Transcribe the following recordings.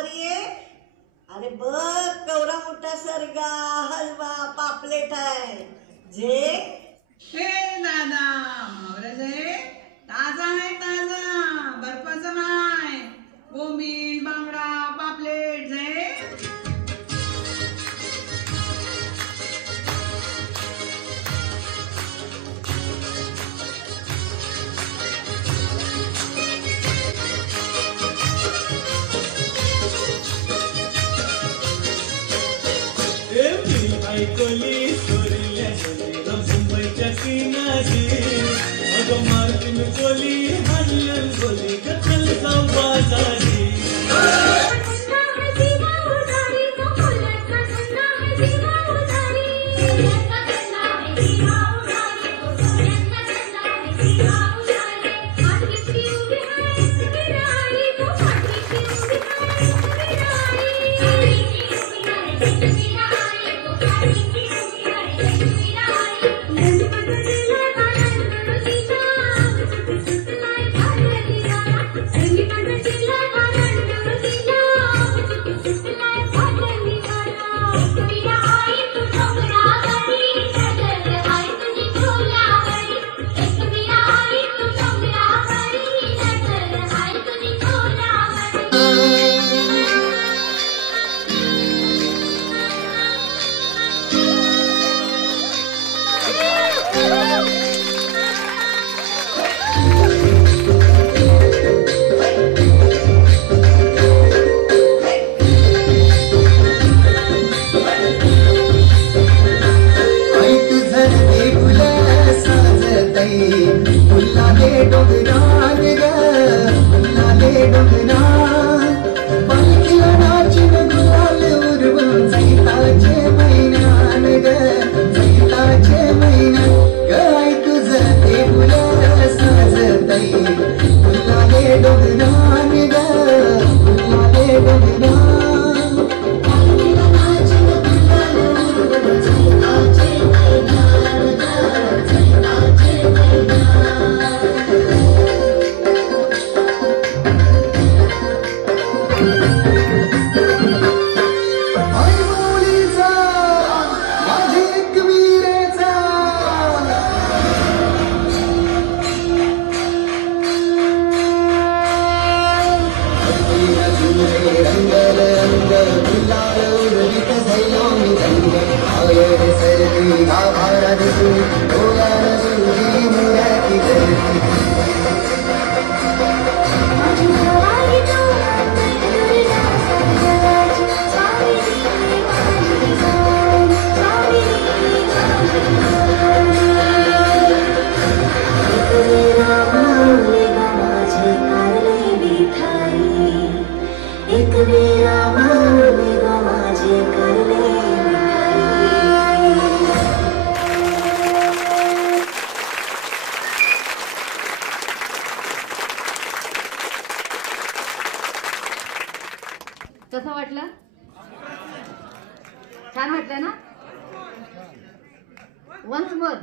वर ये. अरे बघ केवढा मोठा सरगा, हलवा, पापलेट आहे. जे हे दादा महाराज आहे, ताजा आहे, ताजा बर्फाचा नाही. बोंबील, बांगडा, पापलेट जे. ऐकली सोरील्या सोरीला मुंबईच्या किनारी. अगं मार्किन कोली हल्लन गोली गचल जाऊ बाजारी. कसं वाटलं? छान वाटलं ना? वन्स मोर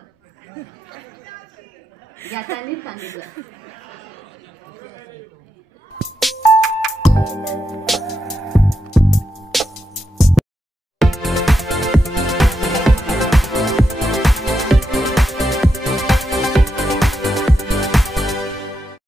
याच्यानी सांगितलं.